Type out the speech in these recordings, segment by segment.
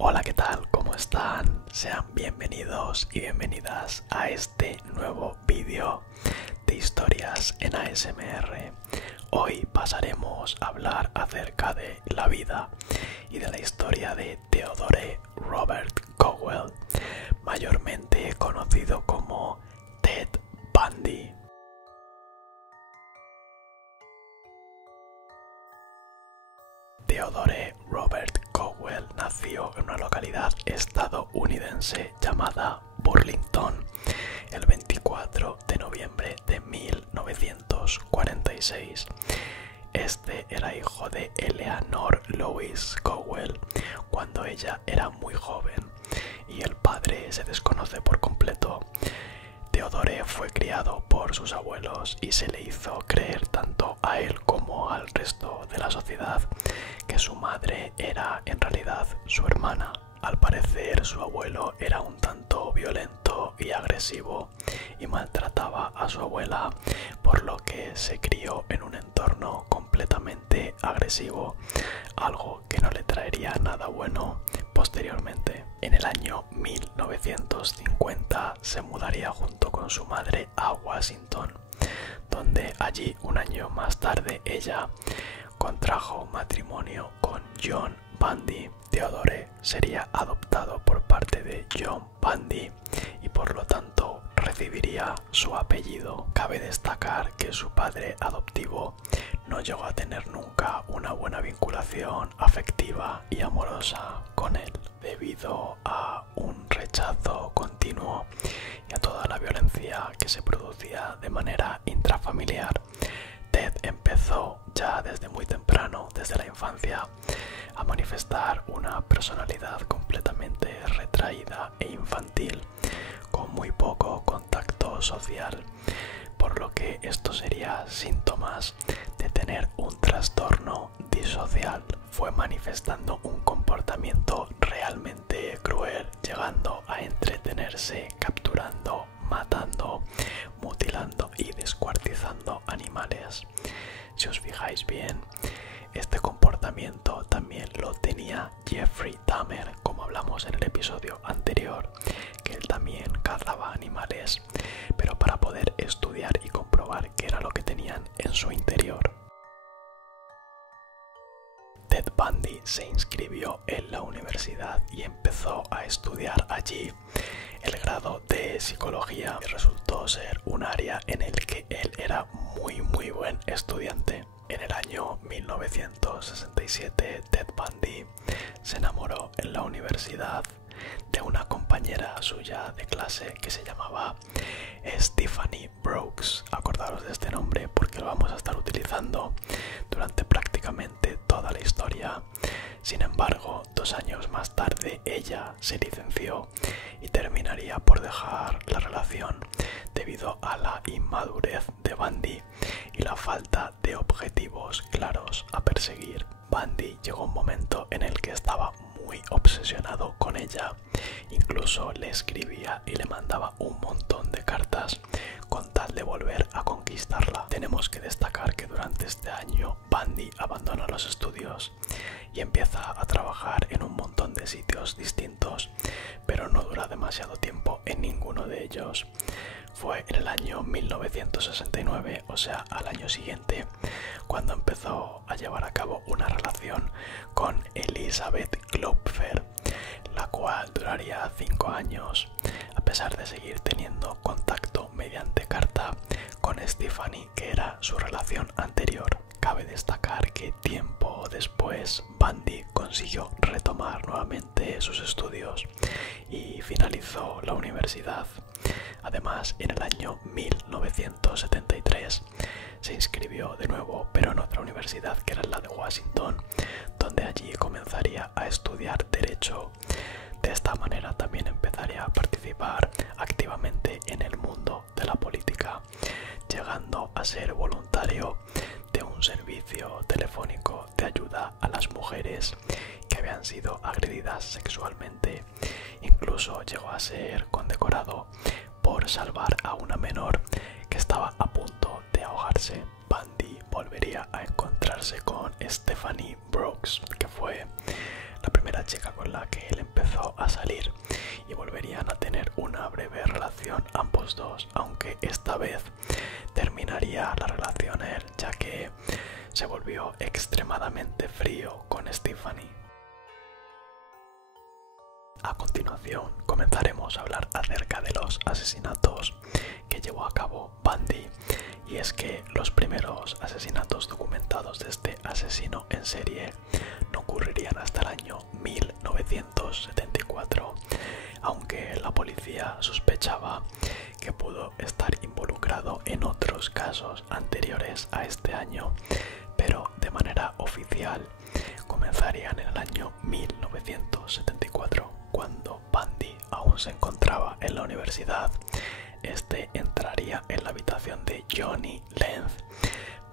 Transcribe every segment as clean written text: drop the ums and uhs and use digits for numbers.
Hola, ¿qué tal? ¿Cómo están? Sean bienvenidos y bienvenidas a este nuevo vídeo de historias en ASMR. Hoy pasaremos a hablar acerca de la vida y de la historia de Theodore Robert Cowell, mayormente conocido como Ted Bundy. Theodore Robert Cowell nació en una localidad estadounidense llamada Burlington el 24 de noviembre de 1946. Este era hijo de Eleanor Louise Cowell cuando ella era muy joven y el padre se desconoce por completo. Theodore fue criado por sus abuelos y se le hizo creer tanto a él como al resto de la sociedad que su madre era en realidad su hermana. Al parecer su abuelo era un tanto violento y agresivo y maltrataba a su abuela, por lo que se crió en un entorno completamente agresivo, algo que no le traería nada bueno posteriormente. En el año 1950 se mudaría junto con su madre a Washington, donde allí un año más tarde ella contrajo matrimonio con John Bundy. Theodore sería adoptado por parte de John Bundy y por lo tanto recibiría su apellido. Cabe destacar que su padre adoptivo no llegó a tener nunca una buena vinculación afectiva y amorosa con él, debido a un rechazo continuo y a toda la violencia que se producía de manera intrafamiliar. Ted empezó ya desde muy temprano, desde la infancia, a manifestar una personalidad completamente retraída e infantil, con muy poco contacto social, por lo que esto sería síntomas de tener un trastorno disocial. Fue manifestando un comportamiento realmente cruel, llegando a entretenerse capturando, matando, mutilando y descuartizando animales. Si os fijáis bien, este comportamiento también lo tenía Jeffrey Dahmer, como hablamos en el episodio anterior, que él también cazaba animales, pero para poder estudiar y comprobar qué era lo que tenían en su interior. Ted Bundy se inscribió en la universidad y empezó a estudiar allí el grado de psicología, y resultó ser un área en el que él era muy buen estudiante. En el año 1967 Ted Bundy se enamoró en la universidad de una compañera suya de clase que se llamaba Stephanie Brooks. Acordaros de este nombre porque lo vamos a estar utilizando durante prácticamente toda la historia. Sin embargo, 2 años más tarde ella se licenció y terminaría por dejar la relación debido a la inmadurez de Bundy y la falta de objetivos claros a perseguir. Bundy llegó un momento en el que estaba muy obsesionado con ella, incluso le escribía y le mandaba un montón de cartas con tal de volver a conquistarla. Tenemos que destacar que durante este año Bundy abandona los estudios y empieza a trabajar en un montón de sitios distintos, pero no dura demasiado tiempo en ninguno de ellos. Fue en el año 1969, o sea, al año siguiente, cuando empezó a llevar a cabo una relación con Elizabeth Klopfer, la cual duraría 5 años, a pesar de seguir teniendo contacto mediante carta con Stephanie, que era su relación anterior. Cabe destacar que tiempo después Bundy consiguió retomar nuevamente sus estudios y finalizó la universidad. Además, en el año 1973 se inscribió de nuevo, pero en otra universidad que era la de Washington, donde allí comenzaría a estudiar Derecho. De esta manera también empezaría a participar activamente en el mundo de la política, llegando a ser voluntario de un servicio telefónico de ayuda a las mujeres que habían sido agredidas sexualmente. Incluso llegó a ser condecorado por salvar a una menor que estaba a punto de ahogarse. Bundy volvería a encontrarse con Stephanie Brooks, que fue la primera chica con la que él empezó a salir, y volverían a tener una breve relación ambos dos, aunque esta vez terminaría la relación él, ya que se volvió extremadamente frío con Stephanie. A continuación comenzaremos a hablar acerca de los asesinatos que llevó a cabo Bundy, y es que los primeros asesinatos documentados de este asesino en serie no ocurrirían hasta el año 1974, aunque la policía sospechaba que pudo estar involucrado en otros casos anteriores a este año, pero de manera oficial comenzarían en el año 1974, cuando Bundy aún se encontraba en la universidad. Este entraría en la habitación de Johnny Lenz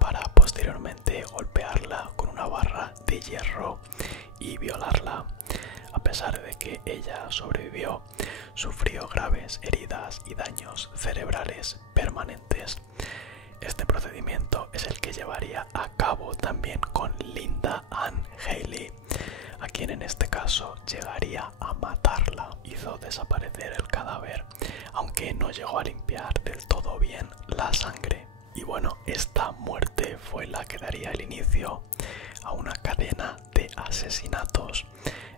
para posteriormente golpearla con una barra de hierro y violarla. A pesar de que ella sobrevivió, sufrió graves heridas y daños cerebrales permanentes. Este procedimiento es el que llevaría a cabo también con Linda Ann Haley, a quien en este caso llegaría a matarla. Hizo desaparecer el cadáver, aunque no llegó a limpiar del todo bien la sangre. Y bueno, esta muerte fue la que daría el inicio a una cadena de asesinatos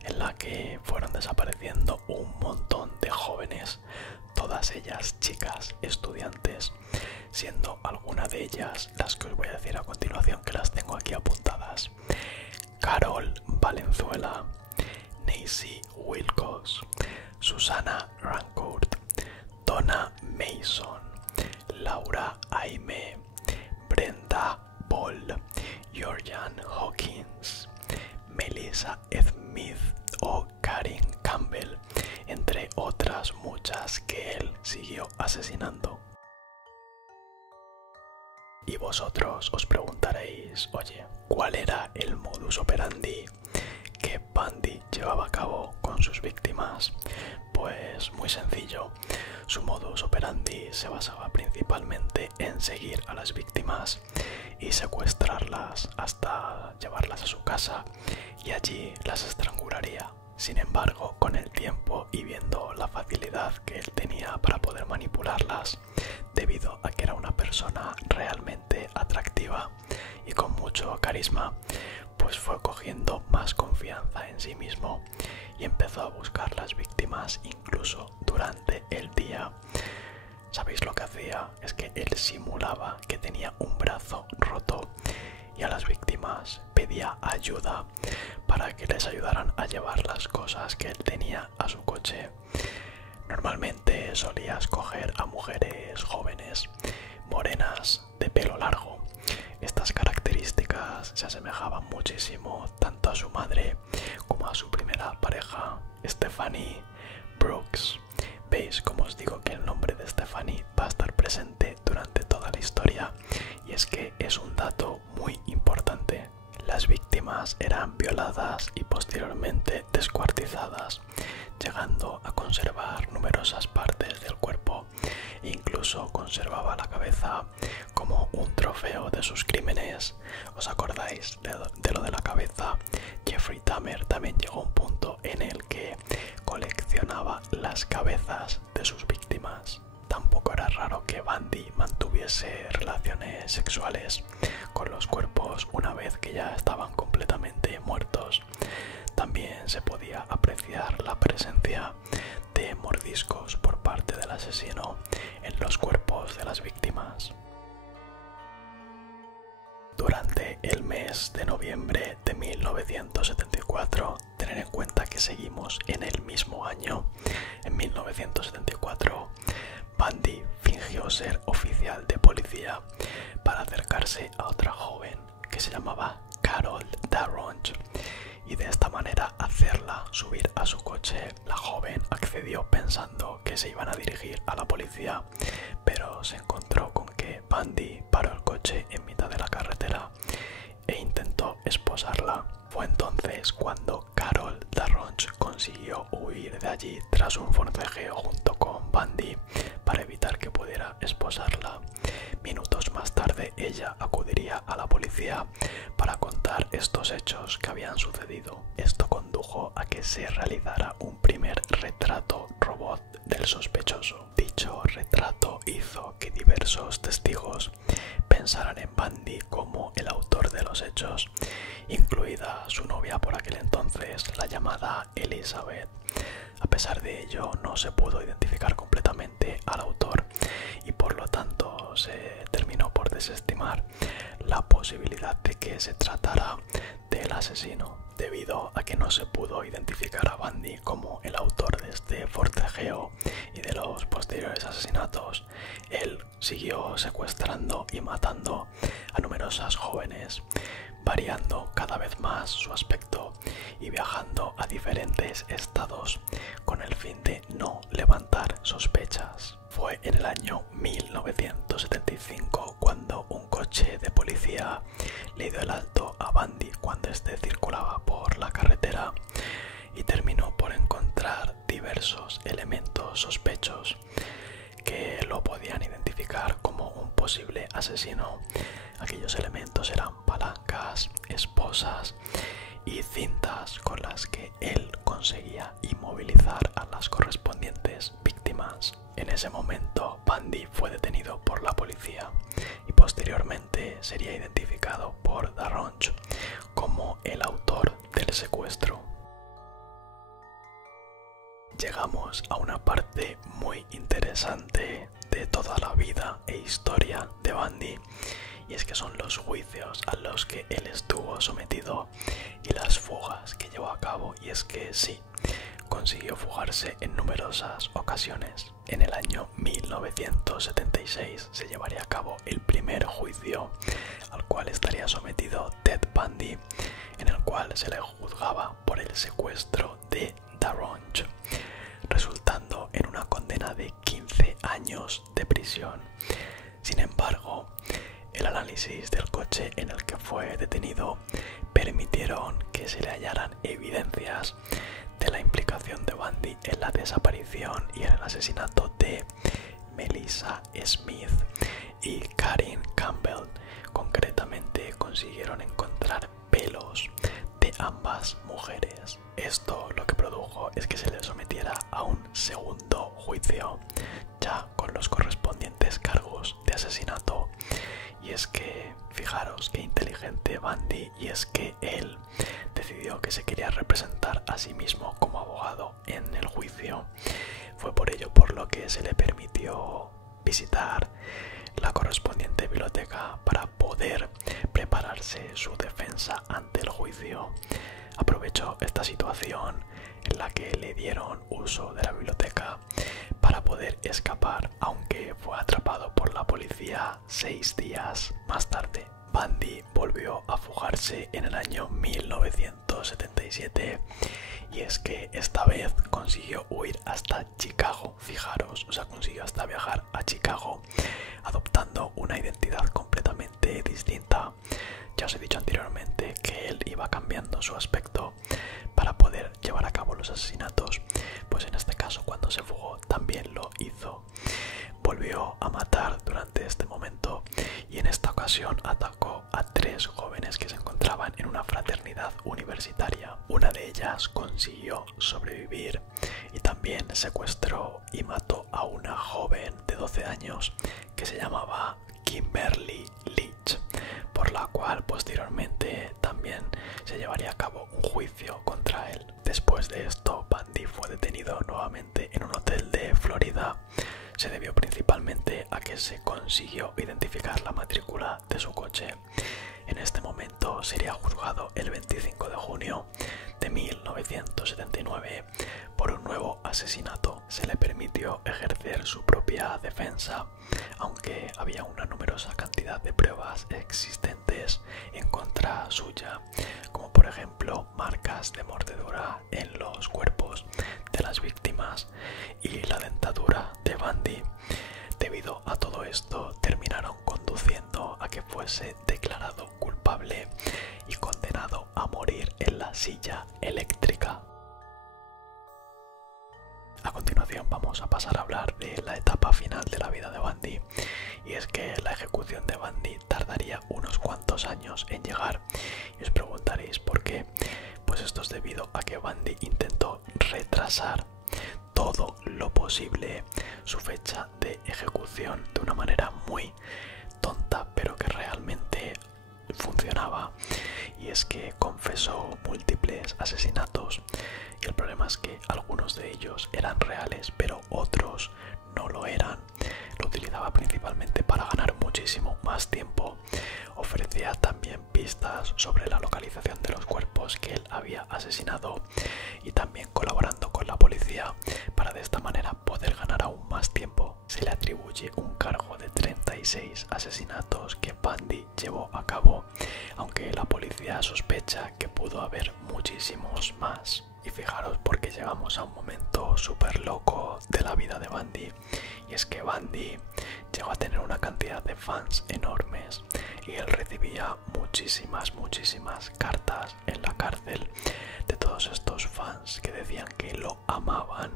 en la que fueron desapareciendo un montón de jóvenes, todas ellas chicas estudiantes, siendo alguna de ellas las que os voy a decir a continuación, que las tengo aquí apuntadas: Carol Valenzuela, Nancy Wilcox, Susana Rancourt, Donna Mason, Laura Aime, Brenda Ball, Georgian Hawkins, Melissa Smith o Karen Campbell, entre otras muchas que él siguió asesinando. Y vosotros os preguntaréis, oye, ¿cuál era el modus operandi que Bundy llevaba a cabo con sus víctimas? Pues muy sencillo. Su modus operandi se basaba principalmente en seguir a las víctimas y secuestrarlas hasta llevarlas a su casa, y allí las estrangularía. Sin embargo, con el tiempo y viendo la facilidad que él tenía para poder manipularlas, debido a que era una persona realmente atractiva y con mucho carisma, pues fue cogiendo más confianza en sí mismo y empezó a buscar las víctimas incluso durante el día. ¿Sabéis lo que hacía? Es que él simulaba que tenía un brazo roto y a las víctimas pedía ayuda para que les ayudaran a llevar las cosas que él tenía a su coche. Normalmente solía escoger a mujeres jóvenes, morenas, de pelo largo. Estas características se asemejaban muchísimo tanto a su madre como a su primera pareja, Stephanie Brooks. Veis, como os digo, que el nombre de Stephanie va a estar presente durante toda la historia, y es que es un dato muy importante. Las víctimas eran violadas y posteriormente descuartizadas, llegando a conservar numerosas partes del cuerpo e incluso conservaba la cabeza como un trofeo de sus crímenes. ¿Os acordáis de lo de la cabeza? Jeffrey Dahmer también llegó a un punto en el que coleccionaba las cabezas de sus víctimas. Tampoco era raro que Bundy mantuviese relaciones sexuales con los cuerpos una vez que ya estaban completamente muertos. También se podía apreciar la presencia de mordiscos por parte del asesino en los cuerpos de las víctimas. Durante el mes de noviembre de 1974, tened en cuenta que seguimos en el mismo año, en 1974, Bundy fingió ser oficial de policía para acercarse a otra joven que se llamaba Carol Darronch y de esta manera hacerla subir a su coche. La joven accedió pensando que se iban a dirigir a la policía, pero se encontró con que Bundy paró el coche en mitad de la carretera e intentó esposarla. Fue entonces cuando Carol Darronch consiguió huir de allí tras un forcejeo junto con Bundy para para evitar que pudiera esposarla. Minutos más tarde ella acudiría a la policía para contar estos hechos que habían sucedido. Esto condujo a que se realizara un primer retrato robot del sospechoso. Dicho retrato hizo que diversos testigos pensaran en Bundy como el autor de los hechos, incluida su novia por aquel entonces, la llamada Elizabeth. A pesar de ello, no se pudo identificar completamente al autor y por lo tanto se terminó por desestimar la posibilidad de que se tratara del asesino. Debido a que no se pudo identificar a Bundy como el autor de este forcejeo y de los posteriores asesinatos, él siguió secuestrando y matando a numerosas jóvenes, variando cada vez más su aspecto y viajando a diferentes estados con el fin de no levantar sospechas. Fue en el año 1975 cuando un coche de policía le dio el alto a Bundy cuando éste circulaba por la carretera y terminó por encontrar diversos elementos sospechosos que lo podían identificar como un posible asesino. Aquellos elementos eran palancas, esposas y cintas con las que él conseguía inmovilizar a las correspondientes víctimas. En ese momento, Bundy fue detenido por la policía y posteriormente sería identificado por Darronch como el autor del secuestro. Llegamos a una parte muy interesante de toda la vida e historia de Bundy, y es que son los juicios a los que él estuvo sometido y las fugas que llevó a cabo. Y es que sí, consiguió fugarse en numerosas ocasiones. En el año 1976 se llevaría a cabo el primer juicio al cual estaría sometido Ted Bundy, en el cual se le juzgaba por el secuestro de Darronch, resultando en una condena de 15 años de prisión. Sin embargo, el análisis del coche en el que fue detenido permitieron que se le hallaran evidencias de la implicación de Bundy en la desaparición y en el asesinato de Melissa Smith y Karin Campbell. Concretamente consiguieron encontrar pelos de ambas mujeres. Esto lo que produjo es que se le sometiera a un segundo juicio, ya con los correspondientes cargos de asesinato. Y es que, fijaros qué inteligente Bundy, y es que él decidió que se quería representar a sí mismo como abogado en el juicio. Fue por ello por lo que se le permitió visitar la correspondiente biblioteca para poder prepararse su defensa ante el juicio. Aprovechó esta situación en la que le dieron uso de la biblioteca para poder escapar, aunque fue atrapado por la policía 6 días más tarde. Bundy volvió a fugarse en el año 1977 y es que esta vez consiguió huir hasta Chicago. Fijaros, o sea, consiguió hasta viajar a Chicago adoptando una identidad completamente distinta. Ya os he dicho anteriormente que él iba cambiando su aspecto para poder llevar a cabo los asesinatos, pues en este caso cuando se fugó también lo hizo. Volvió a matar durante este momento y en esta ocasión atacó a 3 jóvenes que se encontraban en una fraternidad universitaria. Una de ellas consiguió sobrevivir y también secuestró y mató a una joven de 12 años que se llamaba Kimberly Leach, por la cual posteriormente también se llevaría a cabo un juicio contra él. Después de esto, Bundy fue detenido nuevamente en un hotel de Florida. Se debió principalmente a que se consiguió identificar la matrícula de su coche. En este momento sería juzgado el 25 de junio de 1979 por un nuevo asesinato. Se le permitió ejercer su propia defensa, aunque había una numerosa cantidad de pruebas existentes en contra suya, como por ejemplo marcas de mordedura en los cuerpos de las víctimas y la dentadura de Bundy. Debido a todo esto, terminaron conduciendo a que fuese declarado culpable y condenado a morir en la silla eléctrica. A continuación vamos a pasar a hablar de la etapa final de la vida de Bundy, y es que la ejecución de Bundy tardaría unos cuantos años en llegar. Y os preguntaréis por qué. Pues esto es debido a que Bundy intentó retrasar todo lo posible su fecha de ejecución de una manera muy tonta, pero que realmente funcionaba. Y es que confesó múltiples asesinatos, y el problema es que algunos de ellos eran reales, pero otros no lo eran. Lo utilizaba principalmente para ganar muchísimo más tiempo. Ofrecía también pistas sobre la localización de los cuerpos que él había asesinado, y también colaborando con la policía para de esta manera poder ganar aún más tiempo. Se le atribuye un cargo de 36 asesinatos que Bundy llevó a cabo, aunque la policía sospecha que pudo haber muchísimos más. Y fijaros, porque llegamos a un momento súper loco de la vida de Bundy, y es que Bundy llegó a tener una cantidad de fans enormes, y él recibía muchísimas cartas en la cárcel de todos estos fans que decían que lo amaban.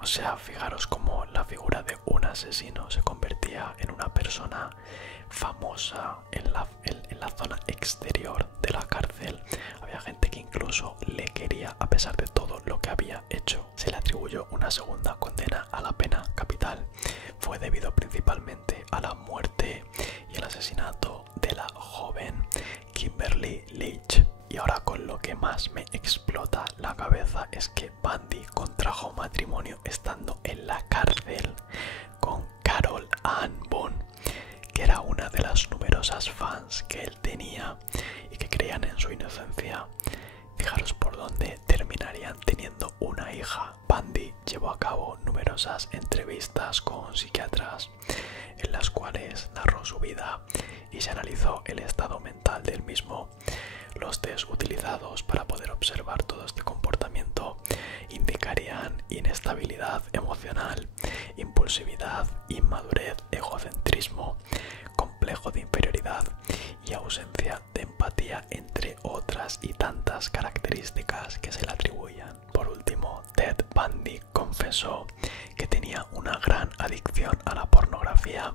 O sea, fijaros cómo la figura de un asesino se convertía en una persona famosa en la zona exterior de la cárcel. Había gente que incluso le quería a pesar de todo lo que había hecho. Se le atribuyó una segunda condena a la pena capital. Fue debido principalmente a la muerte y el asesinato de la joven Kimberly Leach. Y ahora, con lo que más me explota la cabeza, es que Bundy contrajo matrimonio estando en la cárcel con Carol Ann Boone, que era una de las numerosas fans que él tenía y que creían en su inocencia. Fijaros por dónde terminarían teniendo una hija. Bundy llevó a cabo numerosas entrevistas con psiquiatras en las cuales narró su vida y se analizó el estado mental del mismo. Los test utilizados para poder observar todo este comportamiento indicarían inestabilidad emocional, impulsividad, inmadurez, egocentrismo, complejo de inferioridad y ausencia de empatía, entre otras y tantas características que se le atribuían. Por último, Ted Bundy confesó que tenía una gran adicción a la pornografía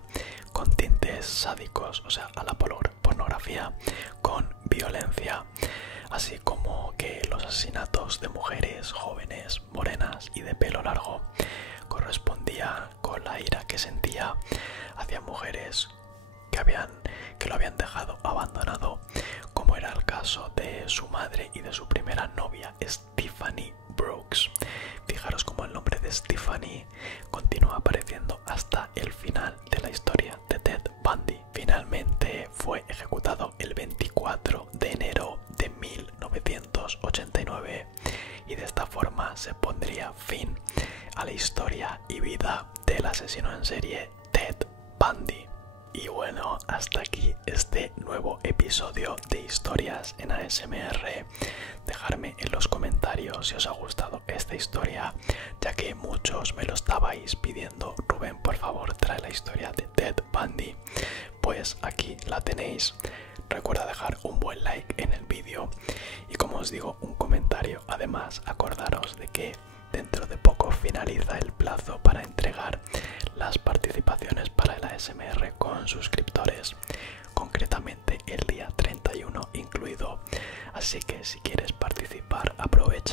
con tintes sádicos, o sea, a la pornografía con violencia, así como que los asesinatos de mujeres jóvenes, morenas y de pelo largo correspondían con la ira que sentía hacia mujeres que lo habían dejado abandonado, como era el caso de su madre y de su primera novia, Stephanie Brooks. Fijaros cómo el nombre de Stephanie continúa apareciendo hasta el final de la historia de Ted Bundy. Finalmente fue ejecutado el 24 de enero de 1989, y de esta forma se pondría fin a la historia y vida del asesino en serie Ted Bundy. Y bueno, hasta aquí este nuevo episodio de Historias en ASMR. Dejadme en los comentarios si os ha gustado esta historia, ya que muchos me lo estabais pidiendo. Rubén, por favor, trae la historia de Ted Bundy. Pues aquí la tenéis. Recuerda dejar un buen like en el vídeo y, como os digo, un comentario. Además, acordaros de que dentro de poco finaliza el plazo para entregar las participaciones para el ASMR con suscriptores, concretamente el día 31 incluido. Así que si quieres participar, aprovecha